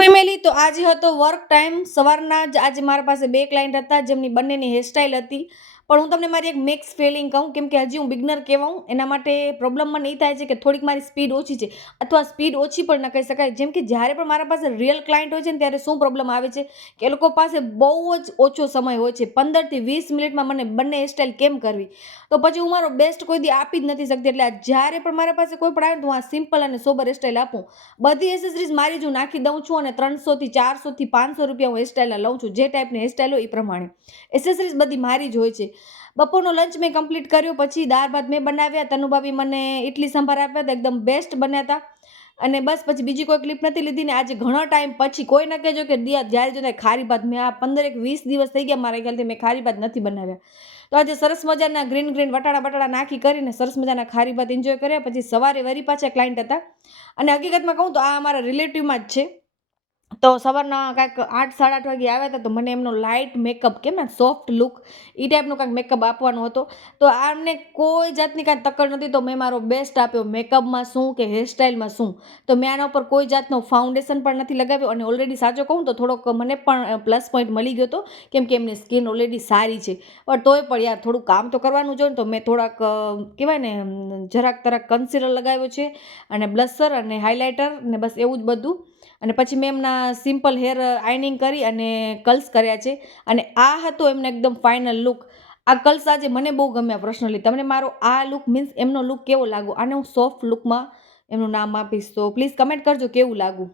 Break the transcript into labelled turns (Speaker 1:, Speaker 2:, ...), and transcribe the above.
Speaker 1: Family તો આજે હતો વર્ક ટાઈમ સવારના જ આજે મારા પાસે બે ક્લાયન્ટ હતા, જેમની બંનેની હેરસ્ટાઈલ હતી. પણ હું તમને મારી એક મેક્સ ફિલિંગ કહું, કેમ કે હજી હું બિગનર કહેવાઉં, એના માટે પ્રોબ્લેમ મને એ થાય છે કે થોડીક મારી સ્પીડ ઓછી છે, અથવા સ્પીડ ઓછી પણ ન કહી શકાય. જેમ કે જ્યારે પણ મારા પાસે રિયલ ક્લાયન્ટ હોય છે ને, ત્યારે શું પ્રોબ્લેમ આવે છે? કે એ લોકો પાસે બહુ જ ઓછો સમય હોય છે. પંદરથી વીસ મિનિટમાં મને બંને હેરસ્ટાઈલ કેમ કરવી? તો પછી હું મારો બેસ્ટ કોઈ દી આપી જ નથી શકતી. એટલે જ્યારે પણ મારા પાસે કોઈ પણ આવે તો હું આ સિમ્પલ અને સોબર હેરસ્ટાઈલ આપું. બધી એસેસરીઝ મારી જ હું નાખી દઉં છું અને ત્રણસોથી ચારસોથી પાંચસો રૂપિયા હું હેરસ્ટાઈલના લઉં છું. જે ટાઈપની હેરસ્ટાઈલ હોય એ પ્રમાણે. એસેસરીઝ બધી મારી જ હોય છે. બપોરનો લંચ મેં કમ્પ્લીટ કર્યો, પછી દાળ ભાત મેં બનાવ્યા, તનુભાભી મને ઇડલી સંભાર આપ્યા હતા, એકદમ બેસ્ટ બન્યા હતા. અને બસ પછી બીજી કોઈ ક્લિપ નથી લીધી ને આજે ઘણા ટાઈમ પછી કોઈ ન કહેજો કે જ્યારે જો ખારી ભાત, મેં આ પંદર એક વીસ દિવસ થઈ ગયા મારા ખ્યાલથી મેં ખારી ભાત નથી બનાવ્યા. તો આજે સરસ મજાના ગ્રીન ગ્રીન વટાણા બટાણા નાખી કરીને સરસ મજાના ખારી ભાત એન્જોય કર્યા, પછી સવારે વરી પાછા ક્લાયન્ટ હતા. અને હકીકતમાં કહું તો આ અમારા રિલેટિવમાં જ છે. તો સવારના કાંઈક આઠ, સાડા આઠ વાગે આવ્યા હતા તો મને એમનો લાઇટ મેકઅપ કેમ ને સોફ્ટ લુક એ ટાઈપનો કાંઈક મેકઅપ આપવાનો હતો. તો આમને કોઈ જાતની કાંઈ તકડ નથી, તો મેં મારો બેસ્ટ આપ્યો મેકઅપમાં શું કે હેરસ્ટાઇલમાં શું. તો મેં આના ઉપર કોઈ જાતનો ફાઉન્ડેશન પણ નથી લગાવ્યો અને ઓલરેડી સાચો કહું તો થોડોક મને પણ પ્લસ પોઈન્ટ મળી ગયો હતો, કેમ કે એમની સ્કિન ઓલરેડી સારી છે. પણ તોય પણ યાર થોડું કામ તો કરવાનું જોઈએ ને તો મેં થોડાક કહેવાય ને, જરાક તરાક કન્સીલર લગાવ્યો છે અને બ્લશર અને હાઇલાઇટર ને બસ એવું જ બધું. અને પછી મેં એમના સિમ્પલ હેર આઇનિંગ કરી અને કર્લ્સ કર્યા છે. અને આ હતો એમનો એકદમ ફાઇનલ લુક આ કર્લ્સ આજે મને બહુ ગમ્યા પર્સનલી તમને મારો આ લુક મીન્સ એમનો લુક કેવો લાગો? આને હું સોફ્ટ લુકમાં એમનું નામ આપીશ. તો પ્લીઝ કમેન્ટ કરજો કેવું લાગું